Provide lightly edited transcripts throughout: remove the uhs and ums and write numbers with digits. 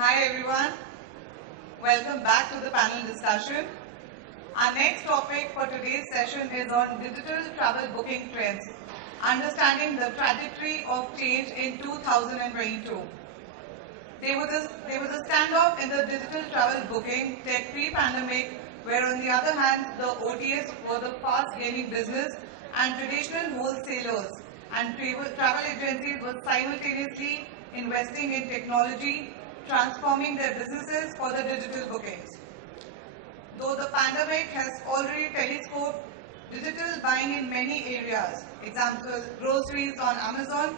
Hi everyone, welcome back to the panel discussion. Our next topic for today's session is on digital travel booking trends, understanding the trajectory of change in 2022. There was a standoff in the digital travel booking tech pre-pandemic, where on the other hand, the OTAs were the fast-gaining business and traditional wholesalers and travel agencies were simultaneously investing in technology, transforming their businesses for the digital bookings. Though the pandemic has already telescoped digital buying in many areas, example, groceries on Amazon,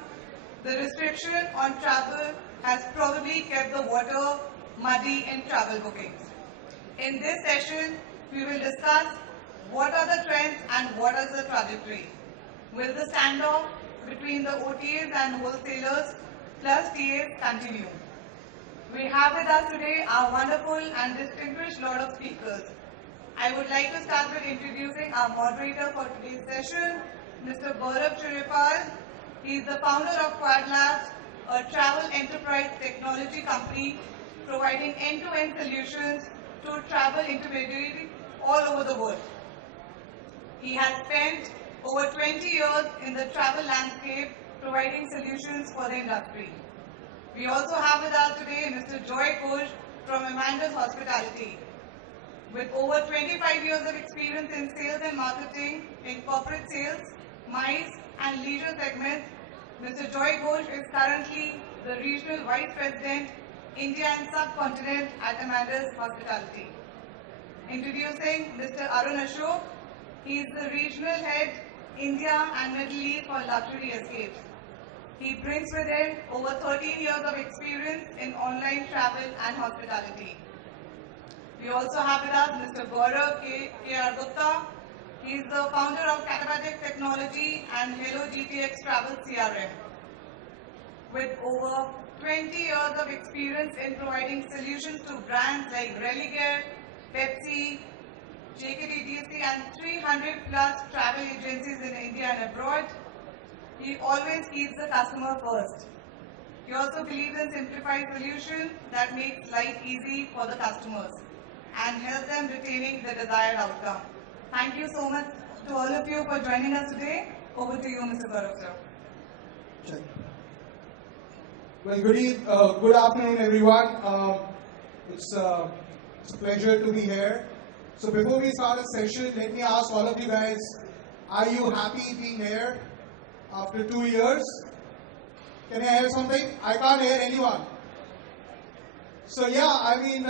the restriction on travel has probably kept the water muddy in travel bookings. In this session, we will discuss what are the trends and what is the trajectory. Will the standoff between the OTAs and wholesalers plus TAs continue? We have with us today our wonderful and distinguished lot of speakers. I would like to start with introducing our moderator for today's session, Mr. Gaurav Chiripal. He is the founder of Quad Labs, a travel enterprise technology company providing end-to-end solutions to travel intermediaries all over the world. He has spent over 20 years in the travel landscape providing solutions for the industry. We also have with us today Mr. Joy Ghosh from Amanda's Hospitality. With over 25 years of experience in sales and marketing in corporate sales, MICE and leisure segments, Mr. Joy Ghosh is currently the Regional Vice President, India and Subcontinent at Amanda's Hospitality. Introducing Mr. Arun Ashok, he is the Regional Head, India and Middle East for Luxury Escapes. He brings with him over 13 years of experience in online travel and hospitality. We also have with us Mr. Gaurav K.R. Gupta. He is the founder of Catabatic Technology and Hello GTX Travel CRM. With over 20 years of experience in providing solutions to brands like Religare, Pepsi, JKTDC and 300 plus travel agencies in India and abroad, he always keeps the customer first. He also believes in simplified solutions that makes life easy for the customers and helps them retaining the desired outcome. Thank you so much to all of you for joining us today. Over to you, Mr. Gaurav sir. Well, good afternoon, everyone. It's a pleasure to be here. So before we start the session, let me ask all of you guys, are you happy being here after 2 years? Can I hear something? I can't hear anyone. So yeah, I mean,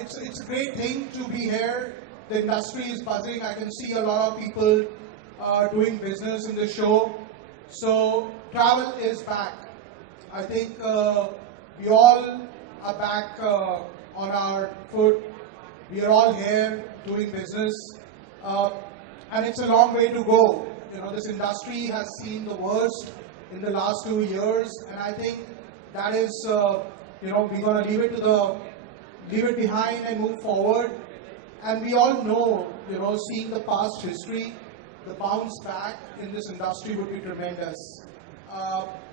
it's a great thing to be here. The industry is buzzing. I can see a lot of people doing business in the show. So travel is back. I think we all are back on our foot. We are all here doing business. And it's a long way to go. You know, this industry has seen the worst in the last 2 years. And I think that is, we're going to leave it behind and move forward. And we all know, seeing the past history, the bounce back in this industry would be tremendous.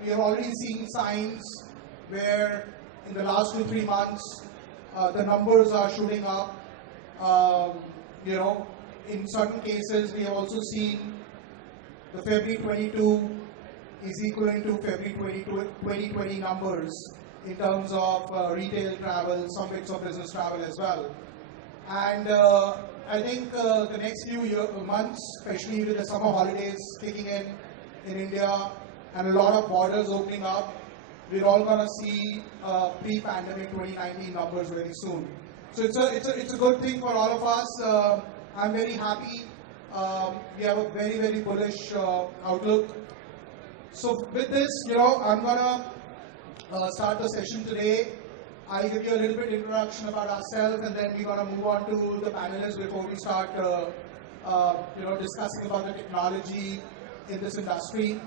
We have already seen signs where in the last 2-3 months, the numbers are shooting up. In certain cases, we have also seen the February 22 is equivalent to February 2020 numbers in terms of retail travel, some bits of business travel as well. And I think the next few months, especially with the summer holidays kicking in India and a lot of borders opening up, we're all going to see pre-pandemic 2019 numbers very soon. So it's a good thing for all of us. I'm very happy. We have a very, very bullish outlook. So with this, I'm going to start the session today. I'll give you a little bit introduction about ourselves, and then we're going to move on to the panelists before we start, discussing about the technology in this industry.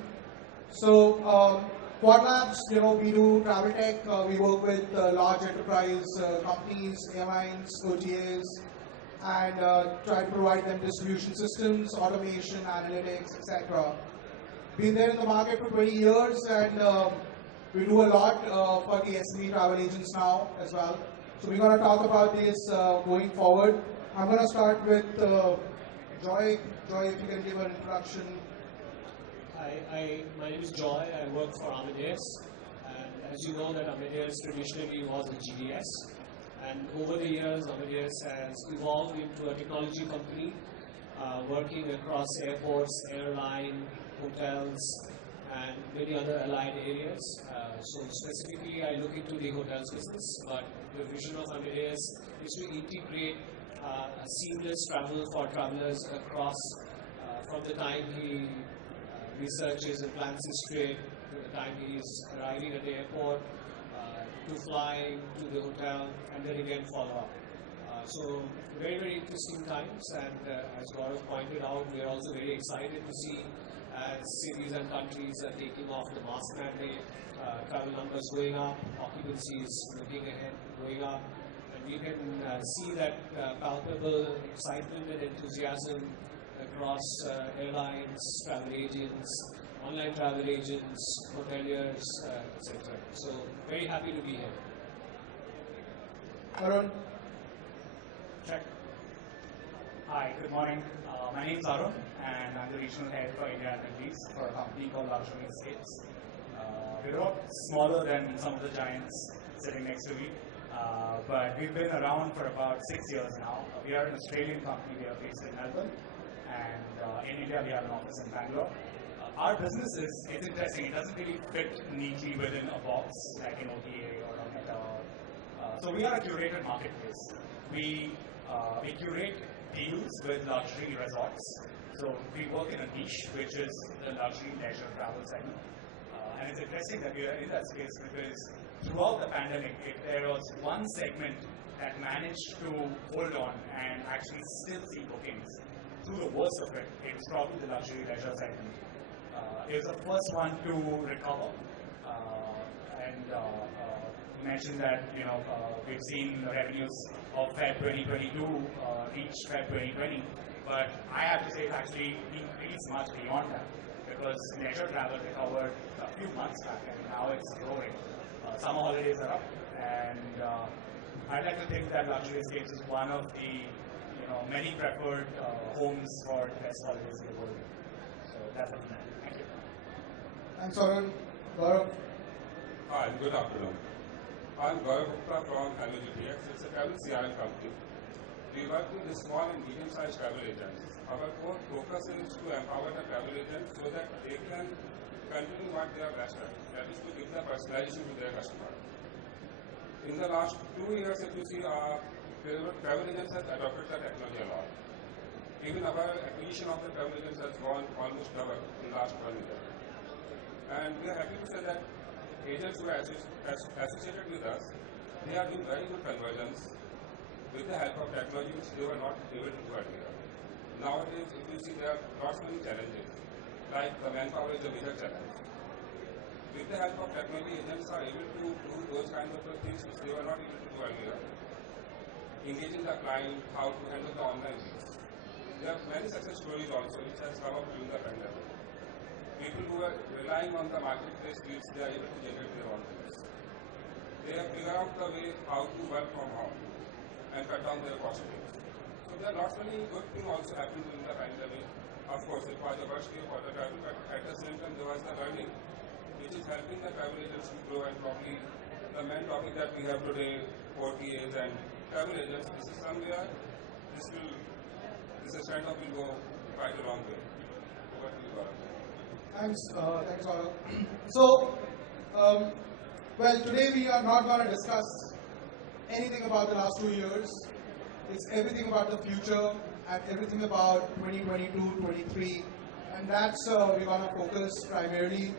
So, Quad Labs, we do travel tech. We work with large enterprise companies, airlines, OTAs, and try to provide them distribution systems, automation, analytics, etc. Been there in the market for 20 years, and We do a lot for the SME travel agents now as well. So we're going to talk about this going forward. I'm going to start with Joy. Joy, if you can give an introduction. Hi, my name is Joy. I work for Amadeus. And as you know that Amadeus traditionally was a GDS. And over the years, Amadeus has evolved into a technology company working across airports, airline, hotels, and many other allied areas. So specifically, I look into the hotels business, but the vision of Amadeus is to integrate a seamless travel for travelers across from the time he researches and plans his trip to the time he is arriving at the airport to flying to the hotel and then again follow up. So very, very interesting times, and as Gaurav pointed out, we are also very excited to see as cities and countries are taking off the mask mandate, travel numbers going up, occupancies looking ahead going up, and we can see that palpable excitement and enthusiasm across airlines, travel agents, online travel agents, hoteliers, etc. So very happy to be here. Arun. Check. Hi, good morning. My name is Arun, and I'm the regional head for India and Middle East for a company called Luxury Estates. We're a lot smaller than some of the giants sitting next to me, but we've been around for about 6 years now. We are an Australian company. We are based in Melbourne, and in India we have an office in Bangalore. Our business it's interesting. It doesn't really fit neatly within a box like an OTA or a Meta. So we are a curated marketplace. We curate deals with luxury resorts. So we work in a niche, which is the luxury leisure travel segment. And it's interesting that we are in that space because throughout the pandemic, if there was one segment that managed to hold on and actually still see bookings through the worst of it, it's probably the luxury leisure segment. It was the first one to recover. And you mentioned that we've seen the revenues of Feb 2022 reach Feb 2020, but I have to say it's actually increased much beyond that because leisure travel recovered a few months back and now it's growing. Summer holidays are up, and I'd like to think that Luxury Estates is one of the many preferred homes for the best holidays in the world. So that's it. Thank you. Thanks, Arun. Gaurav. Hi, good afternoon. I'm Gaurav Gupta from LGPX. It's a travel CRM company. We work with the small and medium-sized travel agents. Our core focus is to empower the travel agents so that they can continue what they are best at. That is to give the personalization to their customer. In the last 2 years, if you see, travel agents have adopted the technology a lot. Even our acquisition of the travel agents has gone almost double in the last 1 year. And we are happy to say that agents who are associated with us, they are doing very good conversions with the help of technology which they were not able to do earlier. Nowadays, if you see, there are lots of challenges, like the manpower is a major challenge. With the help of technology, agents are able to do those kinds of things which they were not able to do earlier. Engaging the client, how to handle the online leads. There are many success stories also which has come up during the pandemic. People who are relying on the marketplace leads, they are able to generate their own leads. They have figured out the way how to work from home and cut down their costs. So there are lots of many good things also happening during the pandemic. Of course, it was the worst year for the travel, but at the same time there was the learning, which is helping the travel agents to grow, and probably the main topic that we have today, OTAs and travel agents, this is somewhere, this stand-up will go quite a long way. Over to you, Gaurav. Thanks, Gaurav. So, well, today we are not going to discuss anything about the last 2 years. It's everything about the future and everything about 2022, 23, and that's we're going to focus primarily.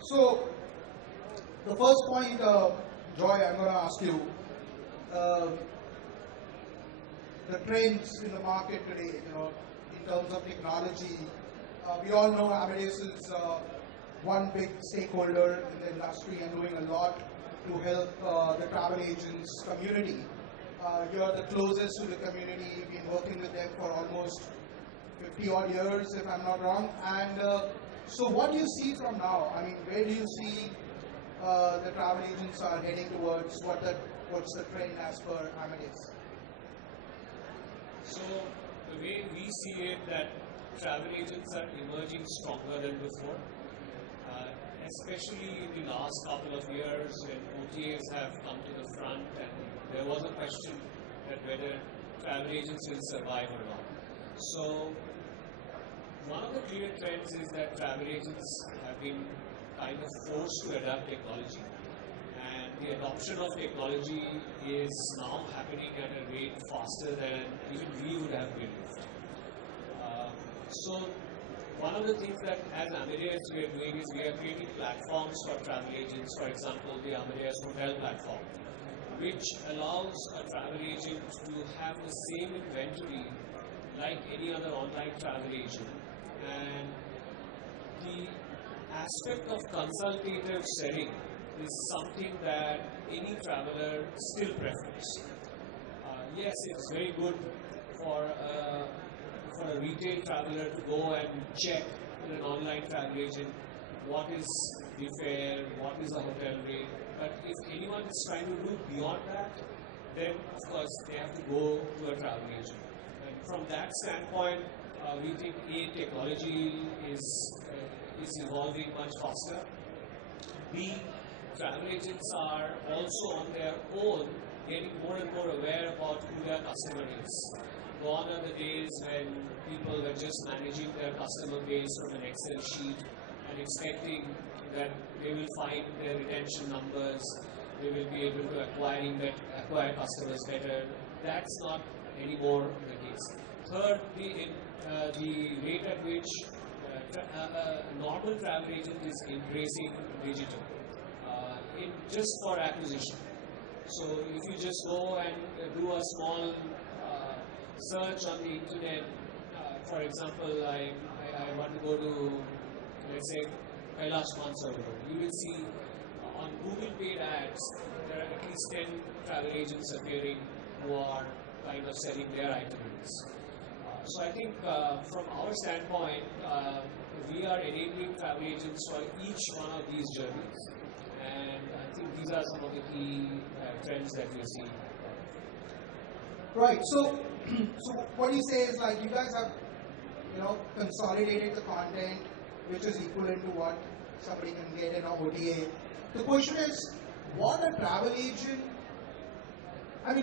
So, the first point, Joy, I'm going to ask you. The trends in the market today, in terms of technology. We all know Amadeus is one big stakeholder in the industry and doing a lot to help the travel agents community. You're the closest to the community. You've been working with them for almost 50 odd years, if I'm not wrong. And So what do you see from now? I mean, where do you see the travel agents are heading towards? What's the trend as per Amadeus? So the way we see it, that travel agents are emerging stronger than before, especially in the last couple of years when OTAs have come to the front, and there was a question that whether travel agents will survive or not. So one of the clear trends is that travel agents have been kind of forced to adapt technology, and the adoption of technology is now happening at a rate faster than even we would have believed. So one of the things that as Amadeus we are doing is we are creating platforms for travel agents. For example, the Amadeus Hotel platform, which allows a travel agent to have the same inventory like any other online travel agent. And the aspect of consultative selling is something that any traveler still prefers. Yes, it's very good for a retail traveler to go and check in an online travel agent what is the fare, what is the hotel rate. But if anyone is trying to do beyond that, then of course they have to go to a travel agent. And from that standpoint, we think technology is evolving much faster. B, travel agents are also on their own getting more and more aware about who their customer is. Gone are the days when people were just managing their customer base from an Excel sheet and expecting that they will find their retention numbers, they will be able to acquire customers better. That's not anymore the case. Third, the rate at which a normal travel agent is embracing digital just for acquisition. So if you just go and do a small search on the internet, for example, I want to go to, let's say, Kailash Mansarovar, you will see on Google paid ads, there are at least 10 travel agents appearing who are kind of selling their itineraries. So I think from our standpoint, we are enabling travel agents for each one of these journeys, and I think these are some of the key trends that we are seeing. Right. So what you say is like you guys have, consolidated the content, which is equivalent to what somebody can get in an OTA. The question is, what a travel agent,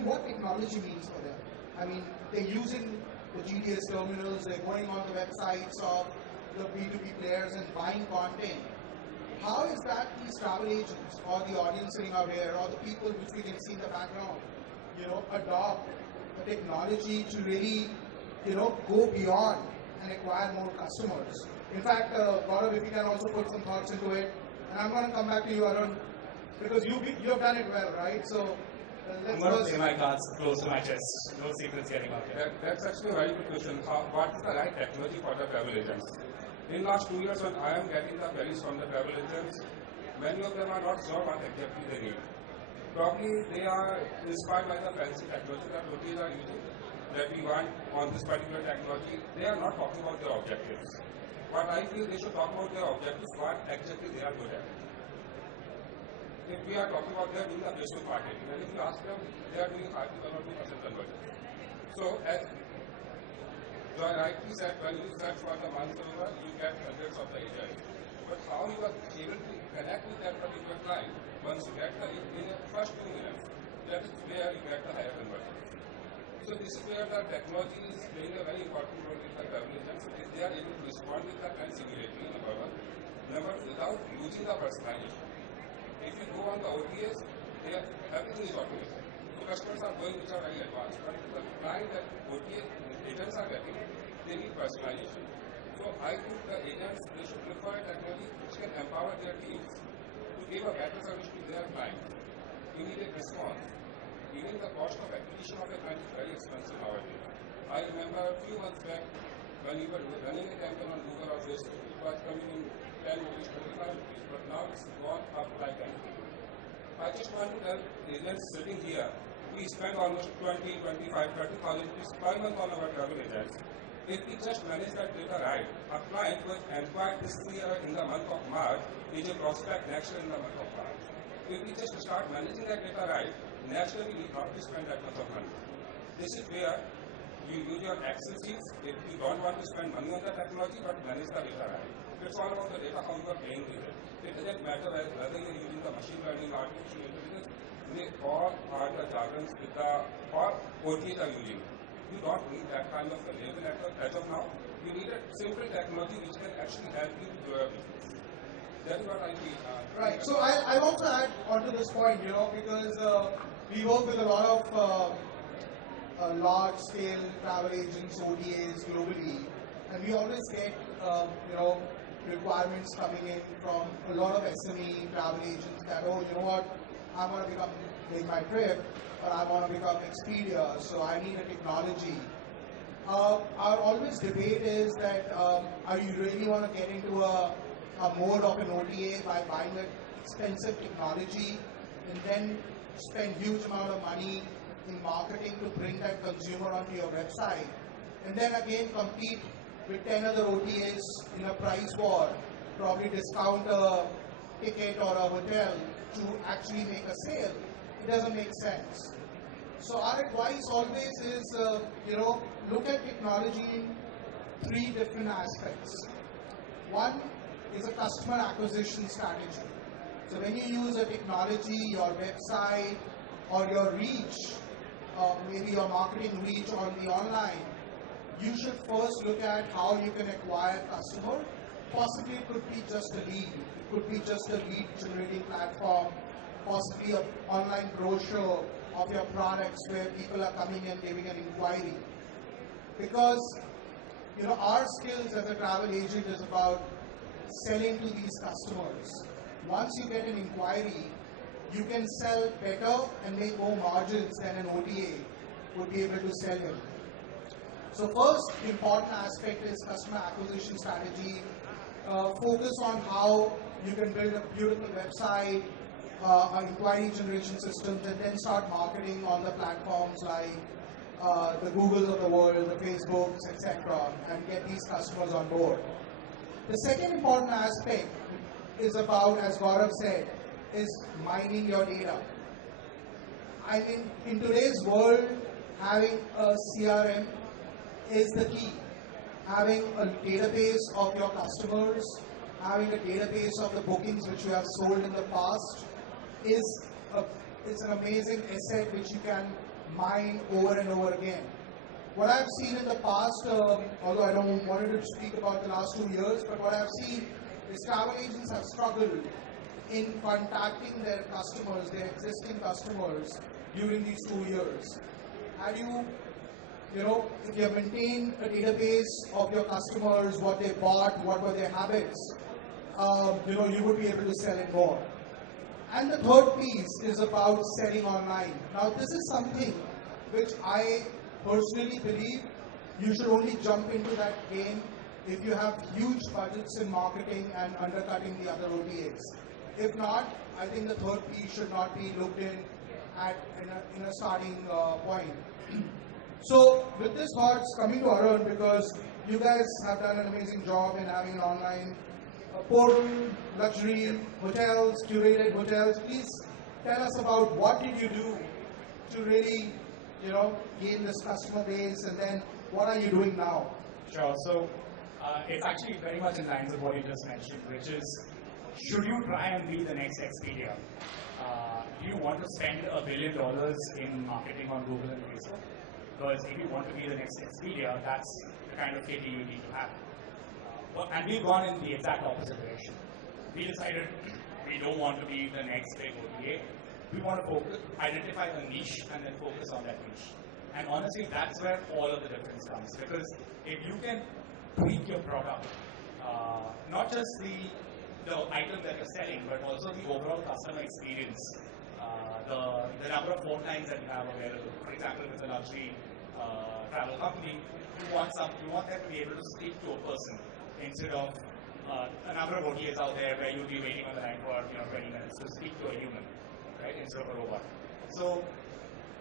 what technology means for them? They're using the GDS terminals, they're going on the websites of the B2B players and buying content. How is that these travel agents or the audience sitting out here or the people which we can see in the background, adopt the technology to really, go beyond and acquire more customers? In fact, Gaurav, if you can also put some thoughts into it. And I'm going to come back to you, Arun, because you've done it well, right? So I'm going to play my cards close to my chest. No secrets getting out here. That's actually a very good question. What is the right technology for the travel agents? In last 2 years, when I am getting the queries from the travel agents, many of them are not sure what exactly they need. Probably they are inspired by the fancy technology that OTAs are using, that we want on this particular technology. They are not talking about their objectives. What I feel they should talk about their objectives, what exactly they are good at. If we are talking about they are doing the Facebook marketing, and if you ask them, they are doing hardly 1 or 2% conversion. So, as Joy rightly said, when you search for the Mansarovar, you get hundreds of the agents. But how you are able to connect with that particular client once you get the lead in the first 2 minutes, that is where you get the higher conversion. So this is where the technology is playing a very important role in the travel agents. If they are able to respond with the clients immediately, number one. Number two, without losing the personalization. If you go on the OTAs, everything is automated. So customers are going which are very advanced. But the client that OTA agents are getting, they need personalization. So I think the agents, they should prefer technology which can empower their teams to give a better service to their clients. Immediate response. Even the cost of acquisition of a client is very expensive nowadays. I remember a few months back when we were running a campaign on Google or Facebook, it was coming in 10 rupees, 25 rupees, but now it's gone up like anything. I just want to tell agents sitting here, we spend almost 20, 25, 30,000 rupees per month on our travel agents. If we just manage that data right, a client was acquired this year in the month of March is a prospect next year in the month of March. If we just start managing that data right, naturally we need not to spend that much of money. This is where you use your Excel sheets if you don't want to spend money on the technology but manage the data right. It's all about the data, how you are playing with it. It doesn't matter whether you're using the machine learning, artificial intelligence, they all are the jargons with the or OTs are using. You don't need that kind of a label as of now. You need a simple technology which can actually help you to grow your business. That is what I feel. Right. So I want to add onto this point, because we work with a lot of large-scale travel agents, OTAs globally, and we always get requirements coming in from a lot of SME travel agents that, oh, you know what, I want to make my trip, but I want to become Expedia, so I need a technology. Our always debate is that are you really want to get into a mode of an OTA by buying an expensive technology and then spend huge amount of money in marketing to bring that consumer onto your website, and then again compete with 10 other OTAs in a price war, probably discount a ticket or a hotel to actually make a sale. It doesn't make sense. So our advice always is, look at technology in 3 different aspects. One is a customer acquisition strategy. So when you use a technology, your website or your reach, maybe your marketing reach on the online, you should first look at how you can acquire customer. Possibly it could be just a lead. It could be just a lead generating platform, possibly an online brochure of your products where people are coming and giving an inquiry. Because our skills as a travel agent is about selling to these customers. Once you get an inquiry, you can sell better and make more margins than an OTA would be able to sell him. So first important aspect is customer acquisition strategy. Focus on how you can build a beautiful website, an inquiry generation system, and then start marketing on the platforms like the Googles of the world, the Facebooks, etc., and get these customers on board. The second important aspect is about, as Gaurav said, is mining your data. I mean, in today's world, having a CRM is the key. Having a database of your customers, having a database of the bookings which you have sold in the past is an amazing asset which you can mine over and over again. What I've seen in the past, although I don't want to speak about the last 2 years, but what I've seen is travel agents have struggled in contacting their customers, their existing customers during these 2 years. Had you, if you have maintained a database of your customers, what they bought, what were their habits, you would be able to sell it more. And the third piece is about selling online. Now, this is something which I personally believe you should only jump into that game if you have huge budgets in marketing and undercutting the other OTAs. If not, I think the third piece should not be looked in a starting point. So, with this thoughts, coming to Arun, because you guys have done an amazing job in having an online portal, luxury hotels, curated hotels. Please tell us about what did you do to really, gain this customer base, and then what are you doing now? Sure. So it's actually very much in lines of what you just mentioned, which is, should you try and be the next Expedia? Do you want to spend $1 billion in marketing on Google and Facebook? Because if you want to be the next Expedia, that's the kind of KT you need to have. And we've gone in the exact opposite direction. We decided we don't want to be the next big OTA. We want to identify a niche and then focus on that niche. And honestly, that's where all of the difference comes. Because if you can tweak your product, not just the item that you're selling, but also the overall customer experience, the number of phone lines that you have available. For example, with a luxury travel company, you want them to be able to speak to a person instead of a number of OTAs out there where you'll be waiting on the line for 20 minutes to speak to a human, right, instead of a robot. So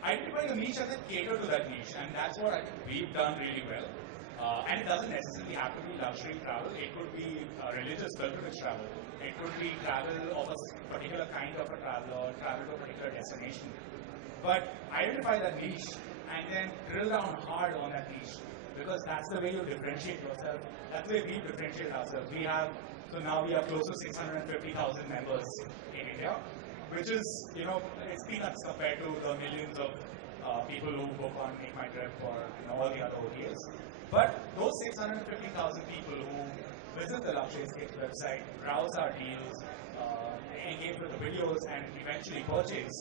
identifying a niche and then cater to that niche, and that's what I think we've done really well. And it doesn't necessarily have to be luxury travel. It could be religious pilgrimage travel. It could be travel of a particular kind of a travel or travel to a particular destination. But identify that niche and then drill down hard on that niche, because that's the way you differentiate yourself. That's the way we differentiate ourselves. So now we have close to 650,000 members in India, which is, it's peanuts compared to the millions of people who book on Make My Trip or all the other OTAs. But those 650,000 people who visit the Luxury Escapes website, browse our deals, engage with the videos, and eventually purchase,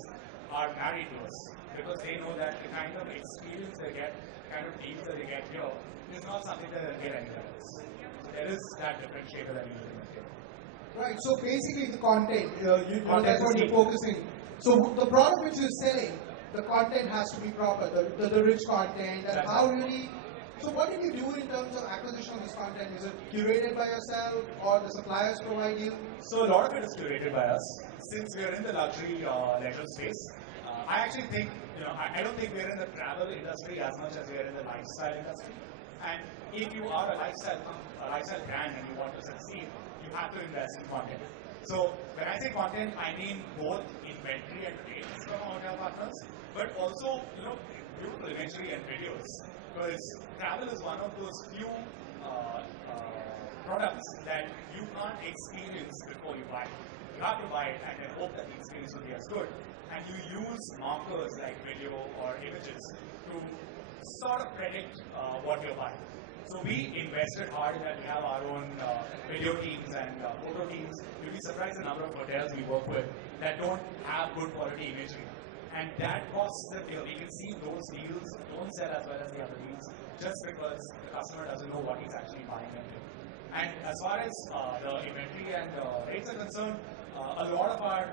are married to us, because they know that the kind of experience they get, the kind of deals that they get here, is not something that they'll get anywhere else. So there is that differentiator that we need to maintain. Right, so basically the content, Content that's what is you're key. focusing. So the product which you're selling, the content has to be proper, the rich content, and That's how right. really. So what did you do in terms of acquisition of this content? Is it curated by yourself, or the suppliers provide you? So a lot of it is curated by us. Since we are in the luxury leisure space, I actually think, I don't think we're in the travel industry as much as we are in the lifestyle industry. And if you are a lifestyle brand and you want to succeed, you have to invest in content. So when I say content, I mean both inventory and rates from our hotel partners, but also, beautiful imagery and videos. Because travel is one of those few products that you can't experience before you buy it. You have to buy it and then hope that the experience will be as good. And you use markers like video or images to sort of predict what you're buying. So we invested hard in that. We have our own video teams and photo teams. You'll be surprised the number of hotels we work with that don't have good quality imagery. And that costs the deal. We can see those deals don't sell as well as the other deals just because the customer doesn't know what he's actually buying into. And as far as the inventory and rates are concerned, a lot of our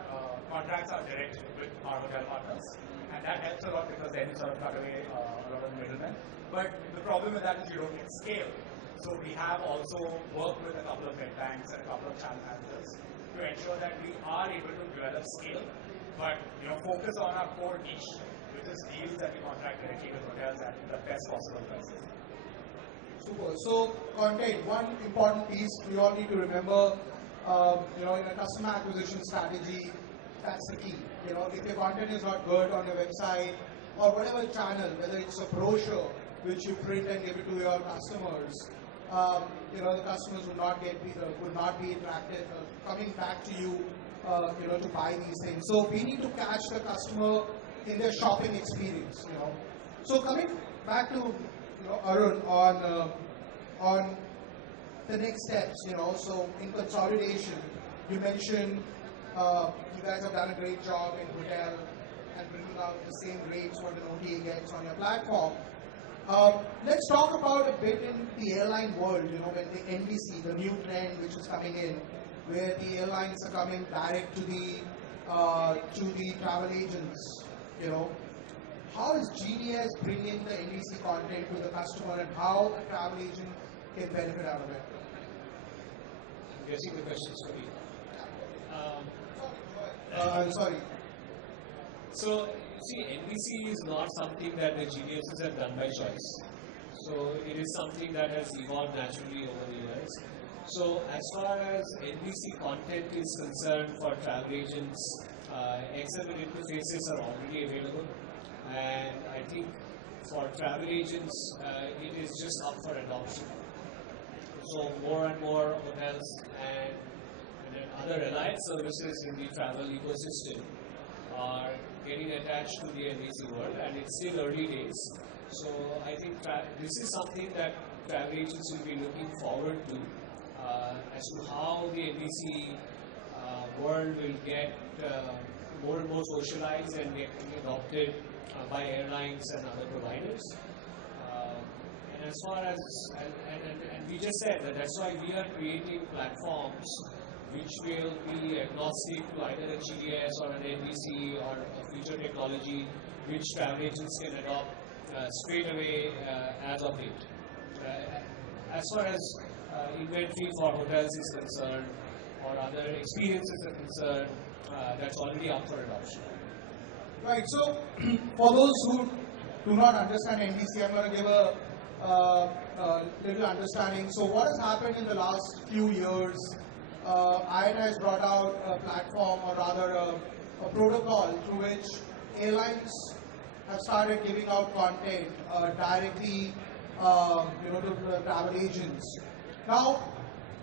contracts are direct with our hotel partners, and that helps a lot because then you sort of cut away a lot of the middlemen. But the problem with that is you don't get scale. So we have also worked with a couple of bed banks and a couple of channel managers to ensure that we are able to develop scale, but focus on our core niche, which is deals that we contract directly with hotels at the best possible prices. Super. So content, one important piece we all need to remember, in a customer acquisition strategy, that's the key. If your content is not good on your website or whatever channel, whether it's a brochure which you print and give it to your customers, the customers will not be interactive, coming back to you, to buy these things. So we need to catch the customer in their shopping experience. So coming back to Arun on the next steps. So in consolidation, you mentioned you guys have done a great job in hotel and bringing out the same rates what an OTA gets on your platform. Let's talk about a bit in the airline world, when the NDC, the new trend which is coming in, where the airlines are coming direct to the travel agents, How is GDS bringing the NDC content to the customer, and how a travel agent can benefit out of it? I'm guessing the question's for me. I'm sorry. So, you see, NBC is not something that the GDSs have done by choice. So, it is something that has evolved naturally over the years. So, as far as NBC content is concerned for travel agents, XML interfaces are already available. And I think for travel agents, it is just up for adoption. So, more and more hotels and other allied services in the travel ecosystem are getting attached to the NBC world, and it's still early days. So I think this is something that travel agents will be looking forward to, as to how the NBC world will get more and more socialized and get adopted by airlines and other providers. And as far as, and we just said that that's why we are creating platforms which will be agnostic to either a GDS or an NBC or a future technology which travel agents can adopt straight away as of date. As far as inventory for hotels is concerned or other experiences are concerned, that's already up for adoption. Right, so for those who do not understand NDC, I'm going to give a little understanding. So what has happened in the last few years, IATA has brought out a platform, or rather a protocol through which airlines have started giving out content directly to the travel agents. Now,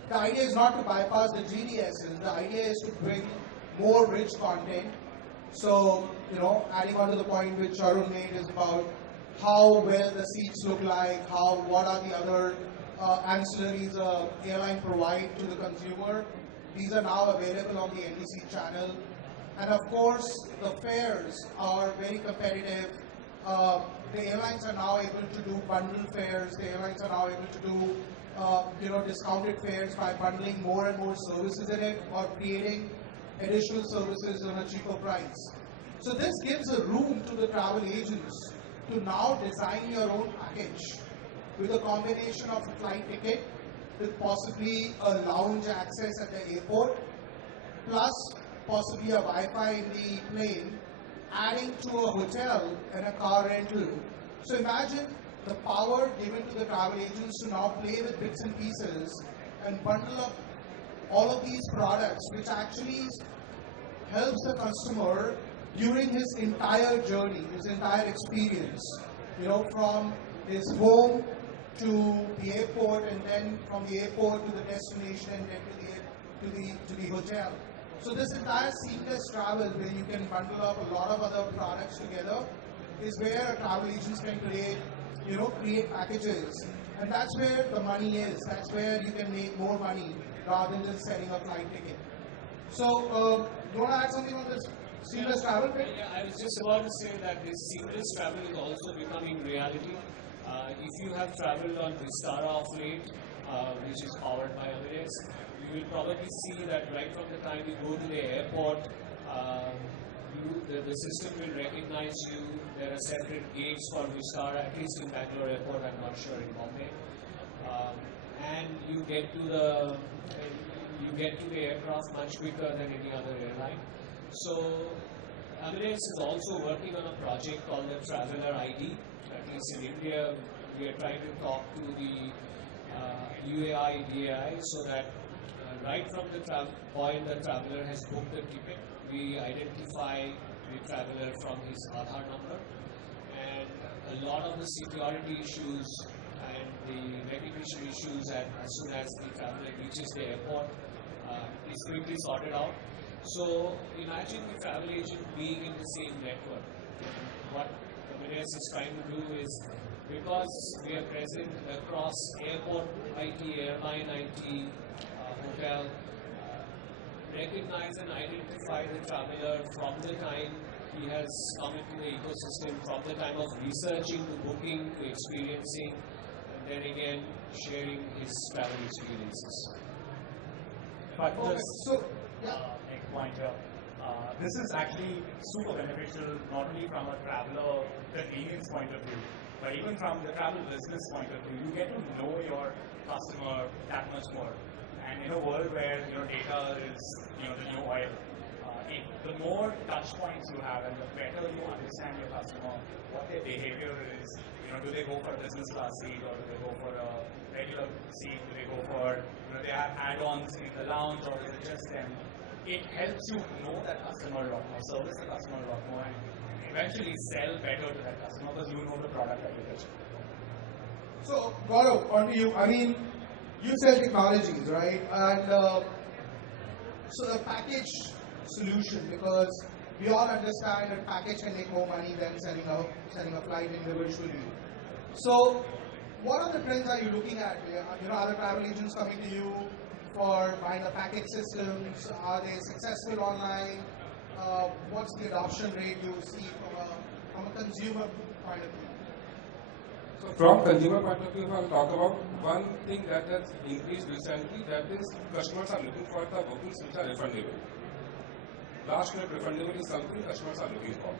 the idea is not to bypass the GDSs. The idea is to bring more rich content. So, adding on to the point which Arun made is about how well the seats look like, what are the other ancillaries airline provide to the consumer. These are now available on the NBC channel. And of course, the fares are very competitive. The airlines are now able to do bundle fares. The airlines are now able to do discounted fares by bundling more and more services in it, or creating additional services on a cheaper price. So this gives a room to the travel agents to now design your own package with a combination of a flight ticket with possibly a lounge access at the airport, plus possibly a Wi-Fi in the plane, adding to a hotel and a car rental. So imagine the power given to the travel agents to now play with bits and pieces and bundle up all of these products, which actually helps the customer during his entire journey, his entire experience, from his home to the airport, and then from the airport to the destination, and then to the hotel. So this entire seamless travel, where you can bundle up a lot of other products together, is where travel agents can create packages, and that's where the money is. That's where you can make more money rather than just selling a flight ticket. So, you want to add something on this seamless travel? Yeah, I was just about to say that this seamless travel is also becoming reality. If you have traveled on Vistara of late, which is powered by Amadeus, you will probably see that right from the time you go to the airport, the system will recognize you. There are separate gates for Vistara, at least in Bangalore airport, I'm not sure in Mumbai. And you get to the aircraft much quicker than any other airline. So Amadeus is also working on a project called the Traveler ID. At least in India, we are trying to talk to the UAI, DAI, so that right from the point the traveler has booked the ticket, we identify the traveler from his Aadhaar number, and a lot of the security issues and the recognition issues as soon as the traveler reaches the airport is quickly sorted out. So imagine the travel agent being in the same network. What Amadeus is trying to do is, because we are present across airport IT, airline IT, hotel, recognize and identify the traveler from the time he has come into the ecosystem, from the time of researching to booking to experiencing, and then again sharing his travel experiences. But Okay, so, yeah. next point here. This is actually super beneficial not only from a traveler convenience point of view, but even from the travel business point of view. You get to know your customer that much more. And in a world where data is the new oil, the more touch points you have and the better you understand your customer, what their behavior is, do they go for a business class seat, or do they go for a regular seat, do they go for, they have add-ons in the lounge, or is it just them? It helps you know that customer a lot more, service the customer a lot more, and eventually sell better to that customer because you know the product that you're getting. So, Gaurav, on to you. I mean, you sell technologies, right? And so a package solution, because we all understand that package can make more money than selling a flight individually. So, what are the trends are you looking at? Are the travel agents coming to you for buying the package systems? Are they successful online? What's the adoption rate you see from a consumer point of view? So from consumer point of view, I'll talk about one thing that has increased recently, that is customers are looking for the bookings which are refundable. Last minute refundable is something customers are looking for.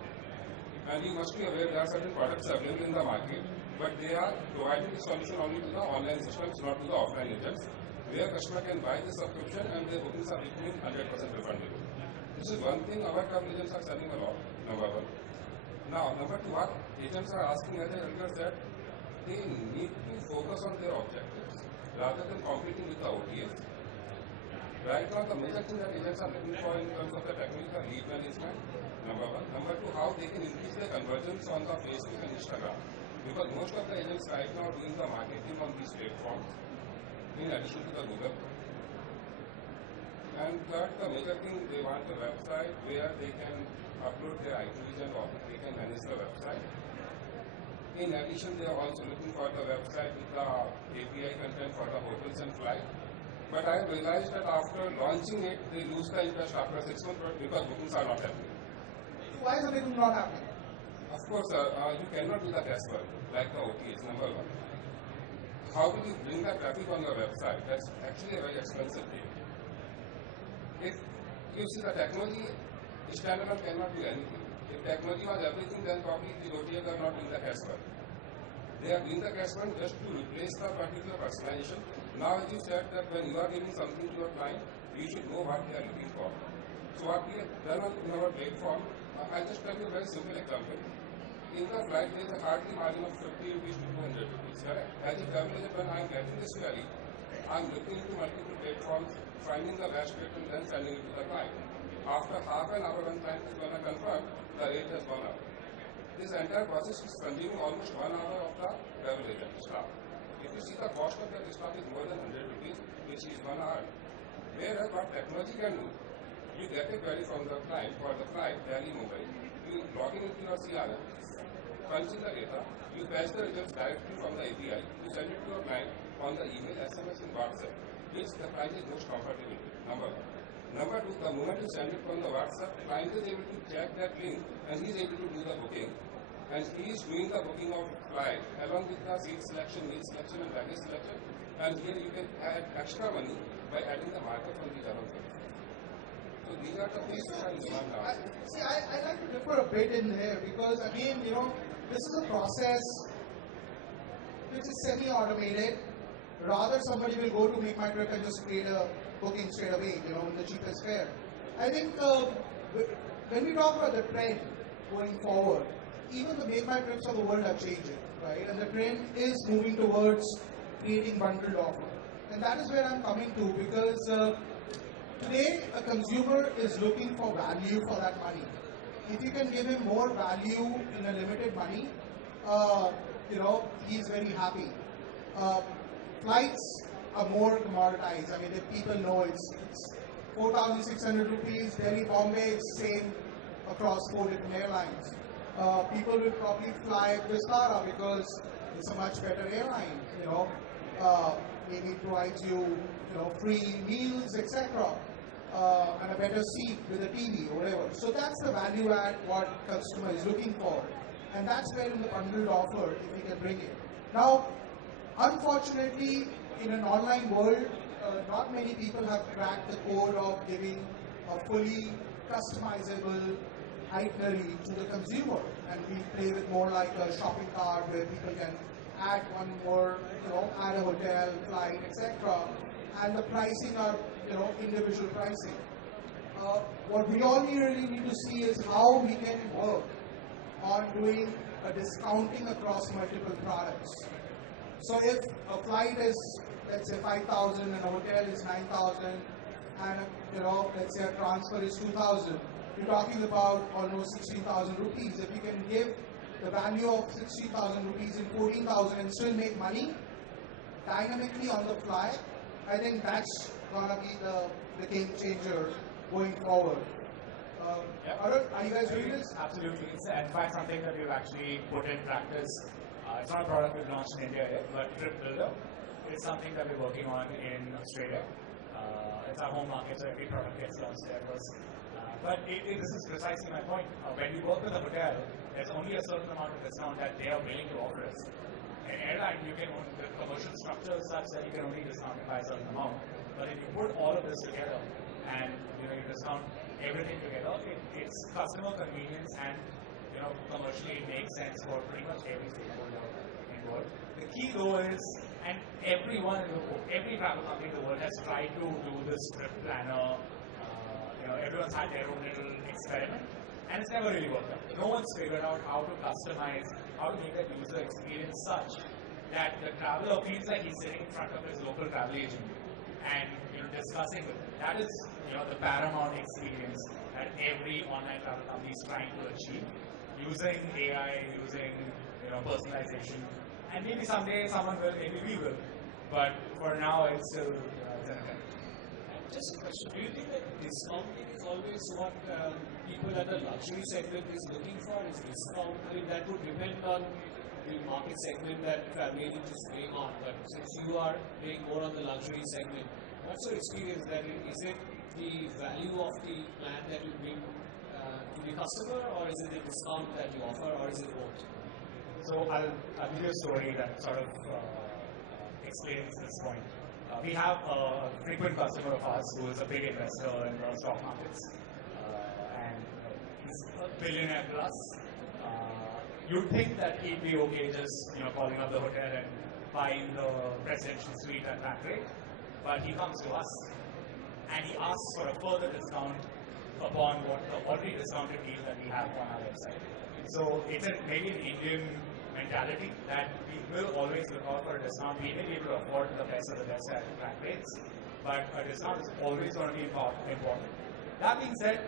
And you must be aware there are certain products available in the market, but they are providing the solution only to the online systems, not to the offline agents, where customer can buy the subscription and their bookings are becoming 100% refundable. This is one thing our travel agents are selling a lot, number one. Now, number two, what agents are asking, as I earlier said, they need to focus on their objectives rather than competing with the OTS. Right now, the major thing that agents are looking for in terms of the technical lead management, number one. Number two, how they can increase their conversions on the Facebook and Instagram. Because most of the agents right now are doing the marketing on these platforms in addition to the Google. And third, the major thing, they want a website where they can upload their iTunes and they can manage the website. In addition, they are also looking for the website with the API content for the hotels and flights. But I have realized that after launching it, they lose the interest after 6 months because bookings are not happening. Why is the booking not happening? Of course, you cannot do the guesswork like the OTAs, number one. How will you bring the traffic on your website? That's actually a very expensive thing. If you see the technology, standalone cannot do anything. If technology was everything, then probably the OTAs are not doing the guesswork. They are doing the guesswork just to replace the particular personalization. Now, as you said that when you are giving something to your client, you should know what they are looking for. So what we have done on our platform, I'll just tell you a very simple example. In the flight, there is a hardly margin of 50 rupees to 200 rupees, correct? As a travel agent, when I am getting this query, I am looking into multiple platforms, finding the best rate and then sending it to the client. After half an hour, when client is going to confirm, the rate has gone up. This entire process is consuming almost 1 hour of the travel agent staff. If you see the cost of that staff is more than 100 rupees, which is 1 hour. Whereas what technology can do, you get a query from the client for the flight, Delhi, Mumbai, you log in into your CRM, punch in the data, you fetch the results directly from the API, you send it to your client on the email, SMS and WhatsApp, which the client is most comfortable with, number one. Number two, the moment you send it from the WhatsApp, the client is able to check that link and he is able to do the booking. And he is doing the booking of flight along with the seat selection, meal selection and baggage selection. And here you can add extra money by adding the markup on the other things. So these are the things which are demand now. See, I like to differ a bit in there because again, this is a process which is semi-automated. Rather, somebody will go to Make My Trip and just create a booking straight away, in the cheapest fare. I think when we talk about the trend going forward, even the Make My Trips of the world are changing, right? And the trend is moving towards creating bundled offer. And that is where I'm coming to because today a consumer is looking for value for that money. If you can give him more value in a limited money, he's very happy. Flights are more commoditized. I mean, if people know it's 4,600 rupees, Delhi, Bombay, it's same across 4 different airlines. People will probably fly Vistara because it's a much better airline, maybe it provides you, free meals, etc. And a better seat with a TV or whatever. So that's the value add what customer is looking for. And that's where in the bundled offer, if we can bring it. Now, unfortunately, in an online world, not many people have cracked the code of giving a fully customizable itinerary to the consumer, and we play with more like a shopping cart where people can add one more, add a hotel, flight, etc. And the pricing are, individual pricing. What we all really need to see is how we can work on doing a discounting across multiple products. So if a flight is, let's say 5,000 and a hotel is 9,000 and let's say a transfer is 2,000, you're talking about almost 16,000 rupees. If you can give the value of 60,000 rupees in 14,000 and still make money dynamically on the fly, I think that's gonna be the game changer going forward. Arun, are you guys doing this? Absolutely. It's in fact something that we've actually put in practice. It's not a product we've launched in India yet, but Trip Builder is something that we're working on in Australia. It's our home market, so every product gets launched there first. But this is precisely my point. When you work with a hotel, there's only a certain amount of discount that they are willing to offer us. In airline, the commercial structure is such that you can only discount it by a certain amount. But if you put all of this together and you discount everything together, it's customer convenience and commercially it makes sense for pretty much every stakeholder involved. The key though is, and everyone in the world, every travel company in the world has tried to do this trip planner. Everyone's had their own little experiment, and it's never really worked out. No one's figured out how to customize, how to make that user experience such that the traveler feels like he's sitting in front of his local travel agent and discussing with him. That is the paramount experience that every online travel company is trying to achieve using AI, using personalization, and maybe someday someone will, maybe we will, but for now it's still it's an attempt. Just a question, do you think that discounting is always what people at the luxury segment is looking for? Is discount? I mean, that would depend on the market segment that travel agent is playing on. But since you are playing more on the luxury segment, what's your experience there? Is it the value of the plan that you bring to the customer, or is it the discount that you offer, or is it both? So I'll give you a story that sort of explains this point. We have a frequent customer of ours who is a big investor in the stock markets, and he's a billionaire plus. You'd think that he'd be okay just calling up the hotel and buying the presidential suite at that rate, but he comes to us and he asks for a further discount upon what the already discounted deal that we have on our website. So it's maybe an Indian mentality that we will always look out for a discount. We may be able to afford the best of the best at flat rates, but a discount is always going to be important. That being said,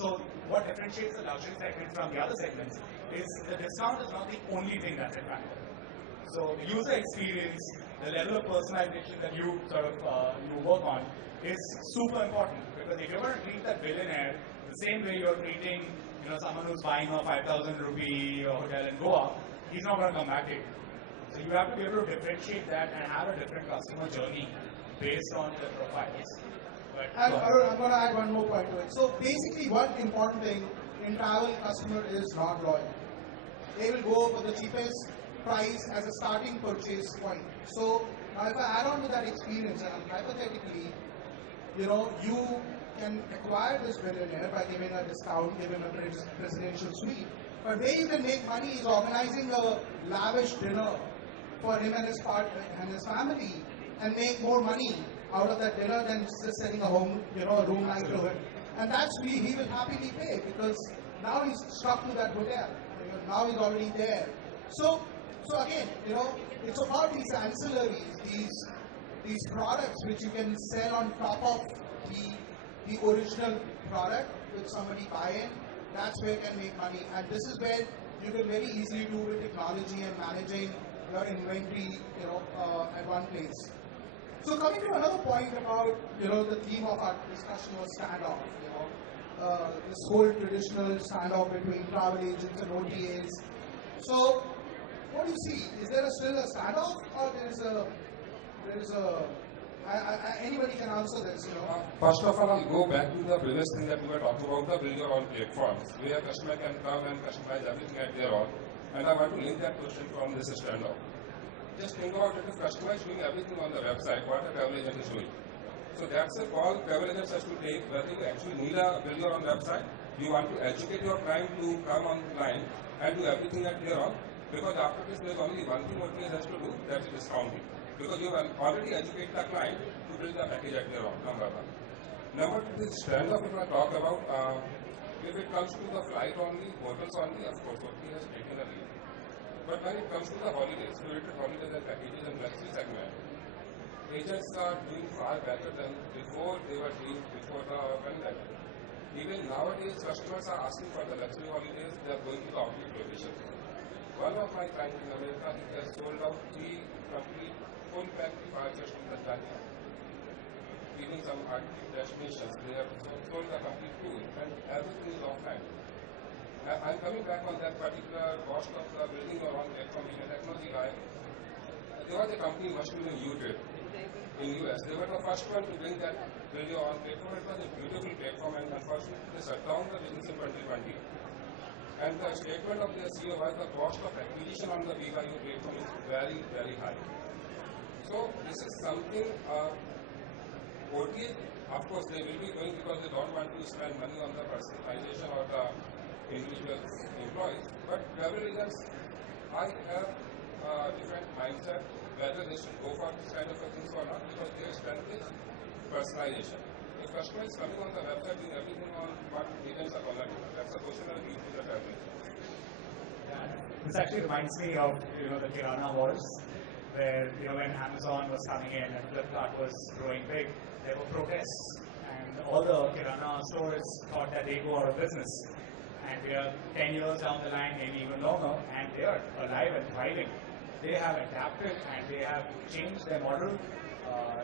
so what differentiates the luxury segment from the other segments is the discount is not the only thing that's in factor. So the user experience, the level of personalization that you sort of you work on is super important, because if you're going to treat that billionaire the same way you're treating someone who's buying a 5,000 rupee hotel in Goa, he's not going to come back to you. So you have to be able to differentiate that and have a different customer journey based on the profiles. And Arun, I'm going to add one more point to it. So basically, one important thing in travel, customer is not loyal. They will go for the cheapest price as a starting purchase point. So now if I add on to that experience, and hypothetically, you can acquire this billionaire by giving a discount, giving a presidential suite. But where you can make money is organizing a lavish dinner for him and his partner and his family, and make more money out of that dinner than just selling a home, a room night to him. And that's he will happily pay, because now he's stuck to that hotel. Now he's already there. So again, it's about these ancillaries, these products which you can sell on top of the original product which somebody buy in. That's where you can make money, and this is where you can very easily do with technology and managing your inventory, at one place. So coming to another point about, the theme of our discussion was standoff. This whole traditional standoff between travel agents and OTAs. So what do you see? Is there still a standoff, or there is a anybody can answer this, First of all, I'll go back to the previous thing that we were talking about, the build your own platforms, where customer can come and customize everything at their own. And I want to link that question from this standoff. Just think about it, if customer is doing everything on the website, what a travel agent is doing. So that's a call travel agents has to take, whether you actually need a build your own website, you want to educate your client to come online and do everything at their own, because after this there is only one thing OTA has to do, that's discounting. Because you have already educated the client to build the package at their own, number one. Number two, this standoff if I talk about, if it comes to the flight only, hotels only, of course, OTA has taken a lead. But when it comes to the holidays, curated holidays and packages and luxury segment, agents are doing far better than before they were doing before the pandemic. Even nowadays, customers are asking for the luxury holidays, they are going to the outlet locations. One of my clients in America, he has sold out 3 complete full pack departures to Tanzania, giving some destinations. They have sold the complete tour, and everything is offline. I'm coming back on that particular cost of the building your own platform being a technology guy. There was a company, must be in U-Trade, in US. They were the first one to bring that build your own platform. It was a beautiful platform, and unfortunately they shut down the business in 2020. And the statement of their CEO was the cost of acquisition on the BYU platform is very, very high. So this is something OTA, of course, they will be doing because they don't want to spend money on the personalization or the individual employees. But travel agents, I have a different mindset whether they should go for this kind of a things or not, because their strength is personalization. If customer is coming on the website doing everything on what agents are going to do, that's a question I'll give to the travel agent. This this actually reminds me of the Kirana wars, where when Amazon was coming in and Flipkart was growing big, there were protests, and all the Kirana stores thought that they go out of business. And we are 10 years down the line, maybe even longer, and they are alive and thriving. They have adapted and they have changed their model.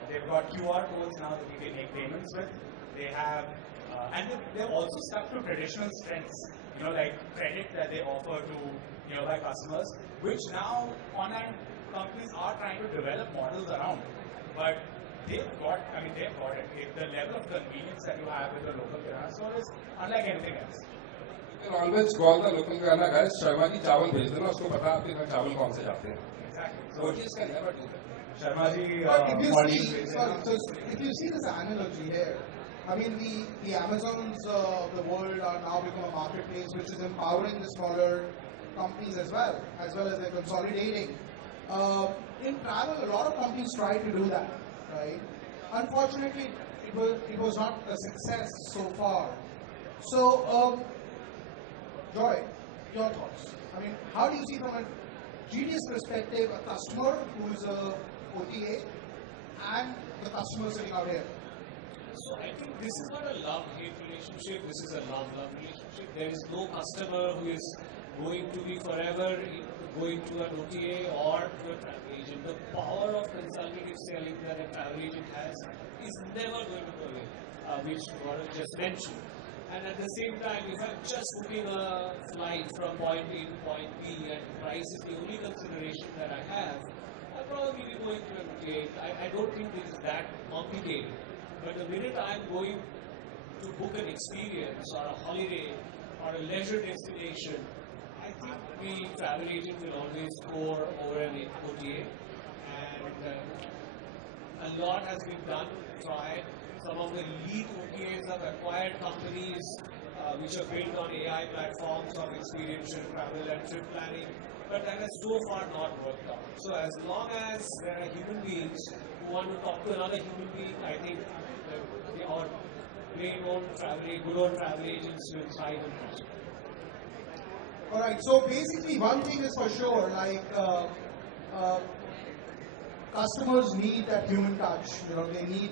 They've got QR codes now that you can make payments with. They have, and they're also stuck to traditional strengths, like credit that they offer to nearby customers, which now online companies are trying to develop models around. But they've got it. The level of convenience that you have with the local Kirana store is unlike anything else. You can always call the local Kirana guys, Sharma ji chawal bhej dena, usko pata aapke ghar chawal kaun se jaate hain. Exactly. So OTS can never do that. Sharma ji, if you see this analogy here, I mean, the Amazons of the world are now become a marketplace which is empowering the smaller companies as well as they're consolidating. In travel, a lot of companies try to do that, right? Unfortunately, it was not a success so far. So, Joy, your thoughts? I mean, how do you see from a GDS perspective a customer who is a OTA and the customer sitting out here? So I think this is not a love-hate relationship, this is a love-love relationship. There is no customer who is going to be forever going to an OTA or to a travel agent. The power of consultative selling that a travel agent has is never going to go away, which Gaurav just mentioned. And at the same time, if I'm just booking a flight from point A to point B and price is the only consideration that I have, I'll probably be going to an OTA. I don't think it is that complicated. But the minute I'm going to book an experience or a holiday or a leisure destination, I think the travel agent will always score over an OTA. And a lot has been done to try. Some of the elite OTAs have acquired companies which are built on AI platforms of experiential travel and trip planning, but that has so far not worked out. So as long as there are human beings who want to talk to another human being, I think our plain old good old travel agents will thrive and prosper. Alright, so basically one thing is for sure, like customers need that human touch. They need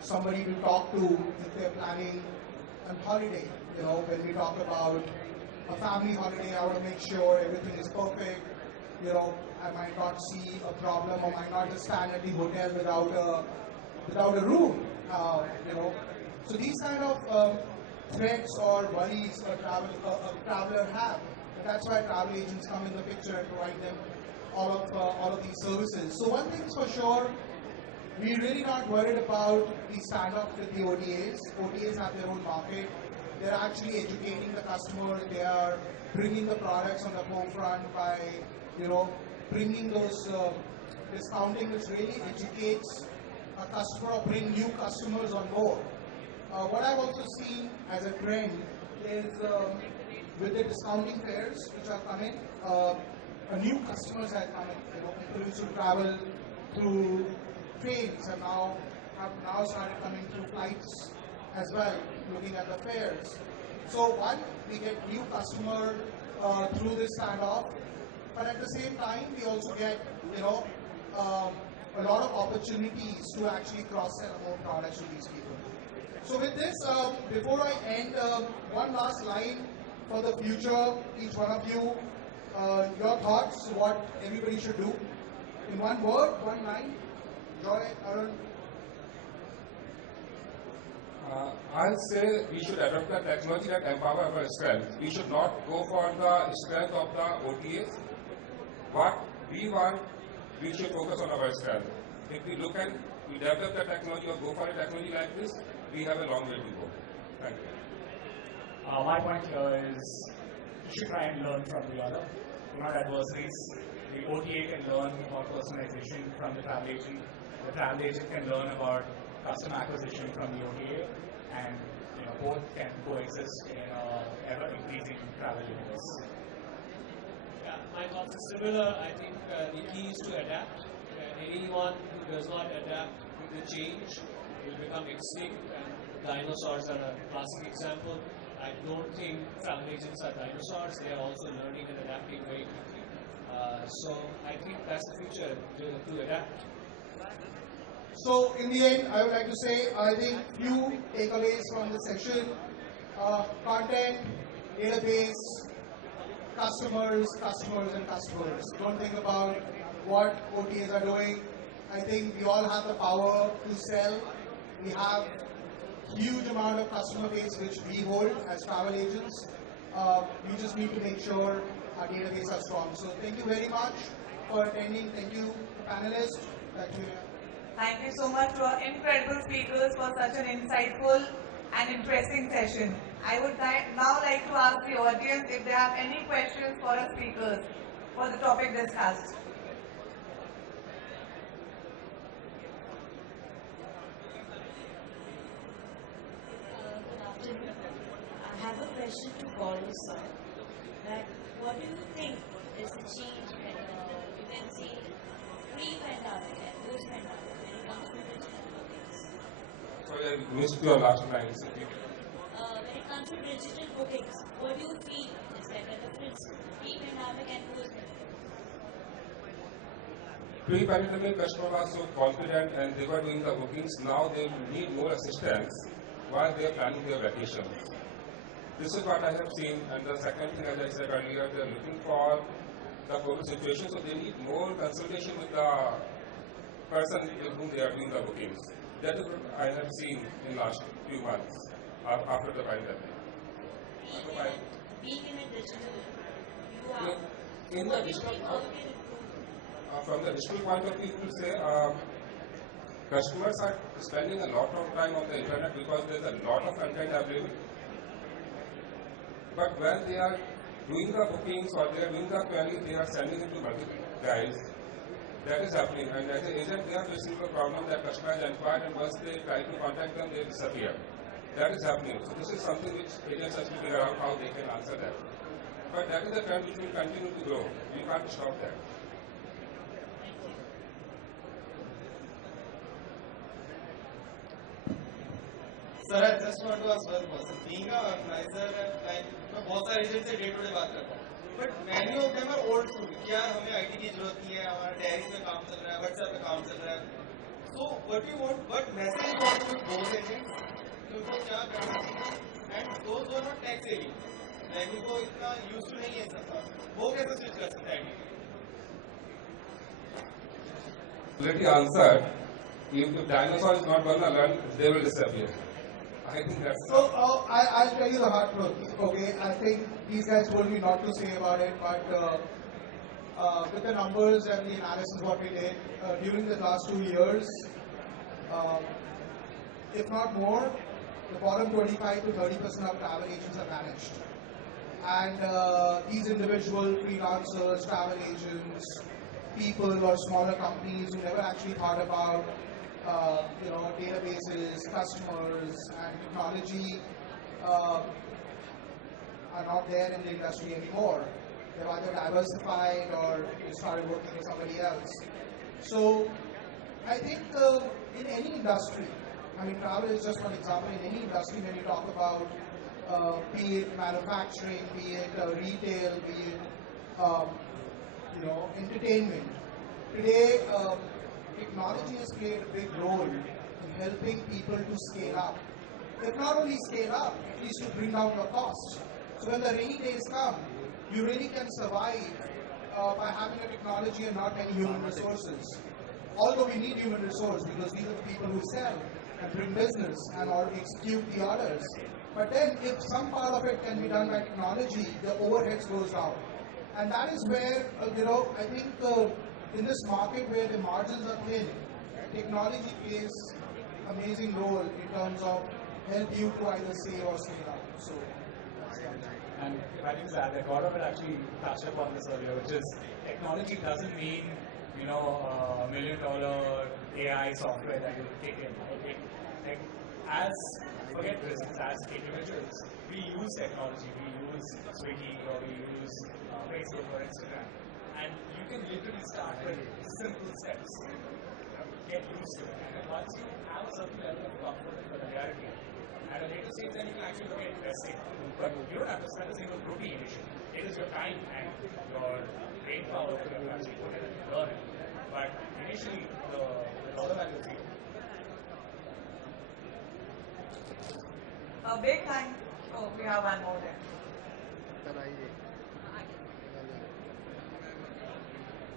somebody to talk to if they're planning a holiday. When we talk about a family holiday, I want to make sure everything is perfect. I might not see a problem or might not just stand at the hotel without a room. So these kind of threats or worries a traveler have. And that's why travel agents come in the picture and provide them all of these services. So one thing is for sure, we're really not worried about the standoff with the OTAs. OTAs have their own market. They're actually educating the customers. They are bringing the products on the forefront by, bringing those discounting, which really educates a customer or bring new customers on board. What I've also seen as a trend is with the discounting fares which are coming, new customers are coming. People used to travel through trains and have now started coming through flights as well, looking at the fares. So one, we get new customer through this standoff, but at the same time we also get a lot of opportunities to actually cross-sell more products to these people. So with this, before I end, one last line for the future, each one of you, your thoughts, what everybody should do. In one word, one line. Joy, Arun. I'll say we should adopt the technology that empower our strength. We should not go for the strength of the OTAs. What we want, we should focus on our strength. If we look and we develop the technology or go for a technology like this, we have a long way to go. Thank you. My point here is you should try and learn from the other. You're not adversaries. The OTA can learn about personalization from the travel agent. The travel agent can learn about customer acquisition from the OTA, and both can coexist in an ever-increasing travel universe. Yeah, my thoughts are similar. I think the key is to adapt. Anyone who does not adapt with the change will become extinct, and dinosaurs are a classic example. I don't think travel agents are dinosaurs. They are also learning and adapting very quickly. So I think that's the future to adapt. So in the end, I would like to say, I think few takeaways from the session: content, database, customers, and customers. Don't think about what OTAs are doing. I think we all have the power to sell. We have huge amount of customer base which we hold as travel agents. We just need to make sure our database are strong. So thank you very much for attending. Thank you, panelists. Back to you. Thank you so much to our incredible speakers for such an insightful and interesting session. I would now like to ask the audience if they have any questions for our speakers for the topic discussed. Good afternoon. I have a question to follow, sir. That what do you think is the change when you can see pre-pandemic and post-pandemic when it comes to digital bookings? Sorry, I missed your last line. When it comes to digital bookings, what do you feel is like a difference pre-pandemic and post-pandemic? Pre-pandemic, customer was so confident and they were doing the bookings. Now they need more assistance while they are planning their vacations. This is what I have seen. And the second thing, as I said earlier, they are looking for the COVID situation, so they need more consultation with the person with whom they are doing the bookings. That is what I have seen in the last few months after the pandemic. Being in a digital, you are. In the digital, from the digital point of view, we say customers are spending a lot of time on the internet because there is a lot of content available. But when they are doing the bookings or they are doing the query, they are sending it to multiple guys. That is happening. And as an agent, they are facing the problem that customer is inquired and once they try to contact them, they disappear. That is happening. So this is something which agents have to figure out how they can answer that. But that is a trend which will continue to grow. We can't stop that. Sir, I just want to ask one question. Being an organizer, like, मैं बहुत सारे agent से day to day बात करता हूँ, but many of them are old school. क्या हमें IT की जरूरत नहीं है, हमारा डायरी में काम चल रहा है, व्हाट्सएप पे काम चल रहा है. So what you want, what message you want to those agents कि उनको क्या करना चाहिए, and those are not tech savvy, like उनको इतना यूज टू नहीं है सबका, वो कैसे स्विच कर सकते हैं? Already answered. If dinosaur is not going to learn, they will disappear. I think that's So I'll tell you the hard truth. Okay, I think these guys told me not to say about it, but with the numbers and the analysis what we did during the last 2 years, if not more, the bottom 25 to 30% of travel agents are vanished. And these individual freelancers, travel agents, people or smaller companies who never actually thought about databases, customers, and technology are not there in the industry anymore. They've either diversified or they started working with somebody else. So I think in any industry, I mean travel is just one example, in any industry when you talk about be it manufacturing, be it retail, be it entertainment. Today technology has played a big role in helping people to scale up. If not only scale up, at least to bring down your costs. So when the rainy days come, you really can survive by having a technology and not any human resources. Although we need human resource because these are the people who sell and bring business and or execute the orders. But then if some part of it can be done by technology, the overheads goes down. And that is where, I think in this market where the margins are thin, technology plays amazing role in terms of help you to either save or scale up. So, and if I can add, Gaurav had actually touched upon this earlier, which is technology doesn't mean, $1 million AI software that you kick in. Okay? Like, forget business, as individuals, we use technology, we use Swiggy or we use Facebook or Instagram. And you can literally start with simple steps. Get used to it. And once you have a certain level of comfort and familiarity, at a later stage, then you can actually look at investing. But you don't have to spend a single rupee initially. It is your time and your brain power that you actually put in and learn it. But initially, the dollar value is zero. A big thank. Oh, we have one more there.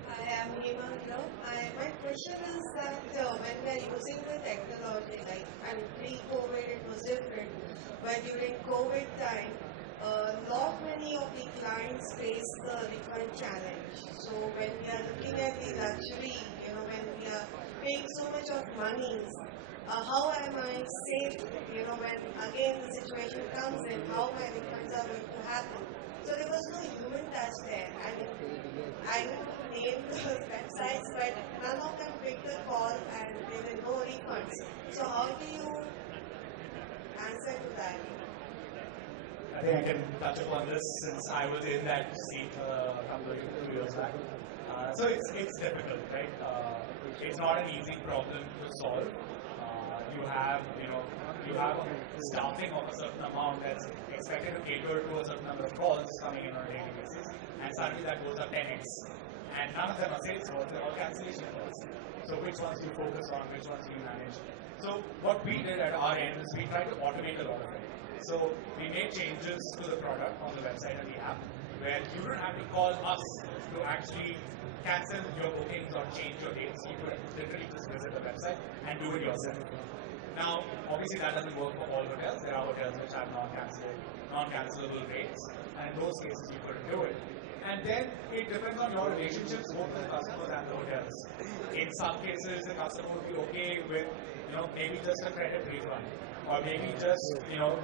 I am Hema here. My question is that when we are using the technology, like pre-COVID it was different, but during COVID time, not many of the clients face the refund challenge. So when we are looking at the luxury, when we are paying so much of money, how am I safe, when again the situation comes in, how my refunds are going to happen. So there was no human touch there. I didn't name the websites, but none of them picked the call and there were no refunds. So how do you answer to that? I think I can touch upon this since I was in that seat a couple of 2 years back. So it's difficult, right? It's not an easy problem to solve. You have a staffing of a certain amount that's expected to cater to a certain number of calls coming in on a daily basis, and suddenly that goes up 10x. And none of them are sales calls, they're all cancellation calls. So which ones do you focus on, which ones do you manage? So what we did at our end is we tried to automate a lot of it. So we made changes to the product on the website and the app, where you don't have to call us to actually cancel your bookings or change your dates. You could literally just visit the website and do it yourself. Now, obviously that doesn't work for all hotels. There are hotels which have non-cancelable rates, and in those cases you couldn't do it. And then it depends on your relationships both with the customers and the hotels. In some cases, the customer would be okay with, maybe just a credit refund, or maybe just,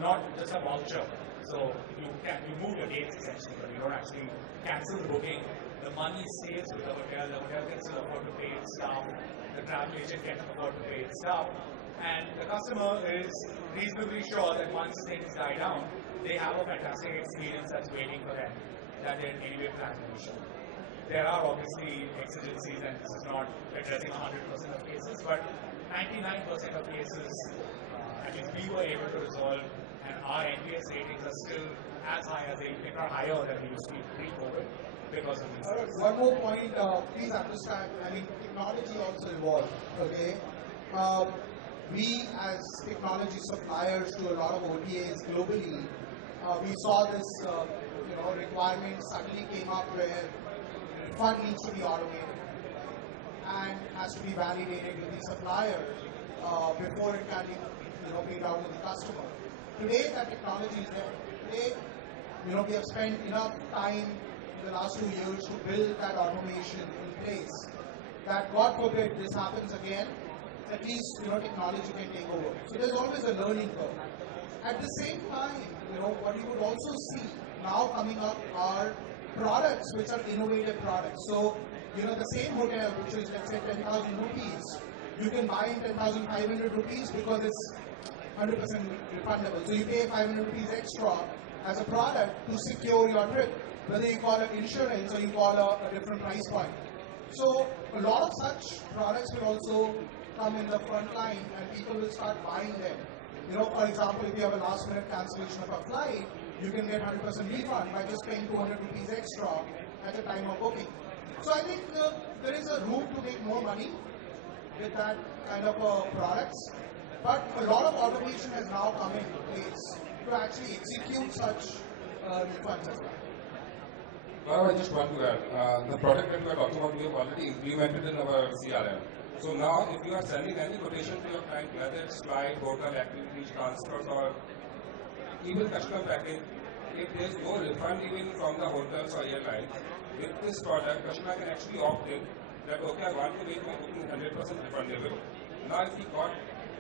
not just a voucher. So you move your dates essentially, but you don't actually cancel the booking. The money stays with the hotel can still afford to pay its staff, the travel agent can afford to pay its staff, and the customer is reasonably sure that once things die down, they have a fantastic experience that's waiting for them, that they anyway plan to show. There are obviously exigencies, and this is not addressing 100% of cases, but 99% of cases, at least we were able to resolve, and our NPS ratings are still as high as if not higher than they used to be pre-COVID because of these. One more point, please understand, technology also evolved, okay? We as technology suppliers to a lot of OTAs globally, we saw this requirement suddenly came up where fund needs to be automated and has to be validated with the supplier before it can be paid out to the customer. Today that technology is there. Today, we have spent enough time in the last 2 years to build that automation in place that God forbid this happens again, at least technology can take over. So there's always a learning curve. At the same time, what you would also see now coming up are products which are innovative products. So the same hotel which is, let's say, 10,000 rupees, you can buy in 10,500 rupees because it's 100% refundable. So you pay 500 rupees extra as a product to secure your trip, whether you call it insurance or you call a different price point. So a lot of such products will also come in the front line and people will start buying them. For example, if you have a last minute cancellation of a flight, you can get 100% refund by just paying 200 rupees extra at the time of booking. So I think there is a room to make more money with that kind of products, but a lot of automation has now come into place to actually execute such refunds as well. Now I just want to add, the product that we are talking about, we have already implemented in our CRM. So now if you are sending any quotation to your client, whether it's flight, hotel, activities, transfers, or even customer package, if there is no refund even from the hotels or airlines, with this product, customer can actually opt in that, okay, I want to make my booking 100% refundable. Now if he got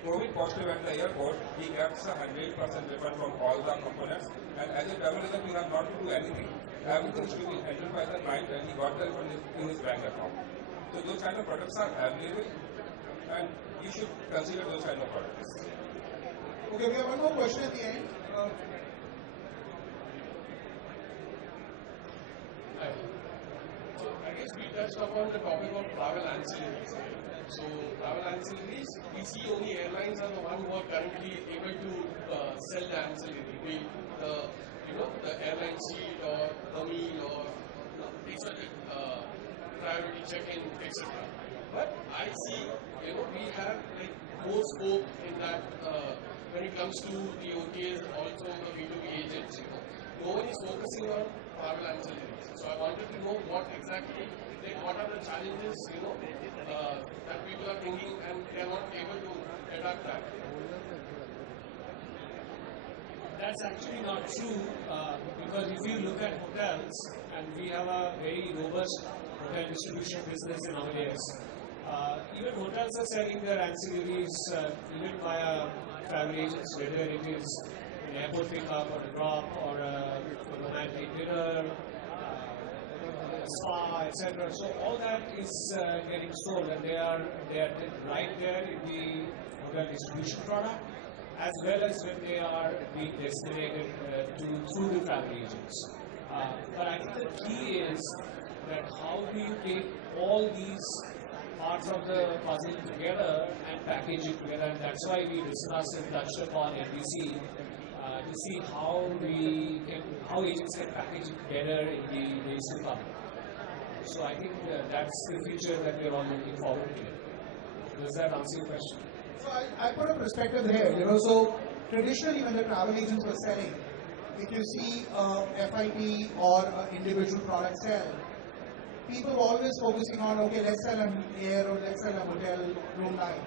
COVID positive at the airport, he gets a 100% refund from all the components, and as a travel agent, you have not to do anything. Everything is to be handled by the client, and he got the refund in his bank account. So those kind of products are available, and you should consider those kind of products. Okay, we have one more question at the end. Hi. So I guess we touched upon the topic of travel ancillaries. So travel ancillaries, we see only airlines are the one who are currently able to sell the ancillary, be the airline seat or the meal or basically priority check-in, etc. But I see, we have like more scope in that when it comes to the OTAs, also the B2B agents. No one is focusing on travel ancillaries. So I wanted to know what exactly, like, what are the challenges, that people are thinking and they are not able to adapt that. That's actually not true because if you look at hotels, and we have a very robust hotel distribution business in Amadeus, even hotels are selling their ancillaries even via travel agents, whether it is an airport pickup or a drop or a romantic dinner, spa, etc. So all that is getting sold, and they are right there in the hotel distribution product, as well as when they are being destinated through the travel agents. But I think the key is that how do you take all these parts of the puzzle together and package it together, and that's why we discussed and touched upon NDC to see how agents can package it better in the days to come. So I think that's the future that we're all looking forward to. Does that answer your question? So I put a perspective here, so traditionally when the travel agents were selling, if you see FIT or individual product sell, people were always focusing on, okay, let's sell an air or let's sell a hotel room line.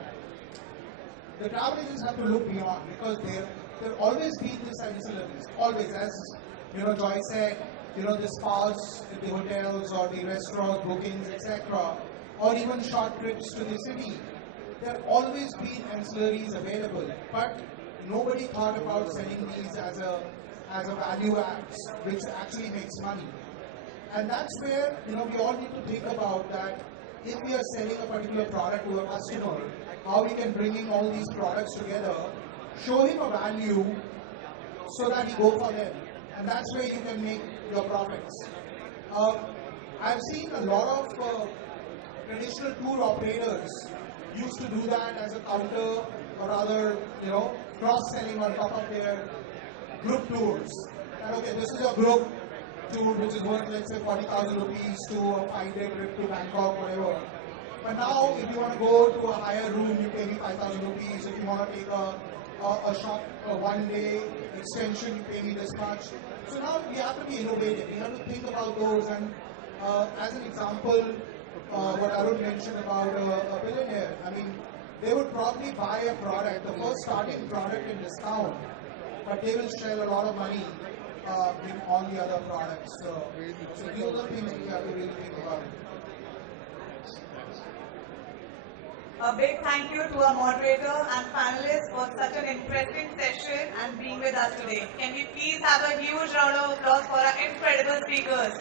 The travel agents have to look beyond, because there always been this ancillaries, always, as Joy said, the spas in the hotels or the restaurant bookings, etc., or even short trips to the city. There have always been ancillaries available, but nobody thought about selling these as a value add, which actually makes money. And that's where we all need to think about that. If we are selling a particular product to a customer, how we can bring in all these products together, show him a value so that he go for them, and that's where you can make your profits. I've seen a lot of traditional tour operators used to do that as a counter, or rather, cross-selling on top of their group tours. And okay, this is a group tour which is worth, let's say, 40,000 rupees to a 5-day trip to Bangkok, whatever. But now, if you want to go to a higher room, you pay me 5,000 rupees. If you want to take a short 1-day extension, you pay me this much. So now we have to be innovative. We have to think about those. And as an example, what Arun mentioned about a billionaire, they would probably buy a product, the first starting product in discount, but they will shell a lot of money in all the other products. So these are the things we have to really think about. A big thank you to our moderator and panelists for such an interesting session and being with us today. Can we please have a huge round of applause for our incredible speakers?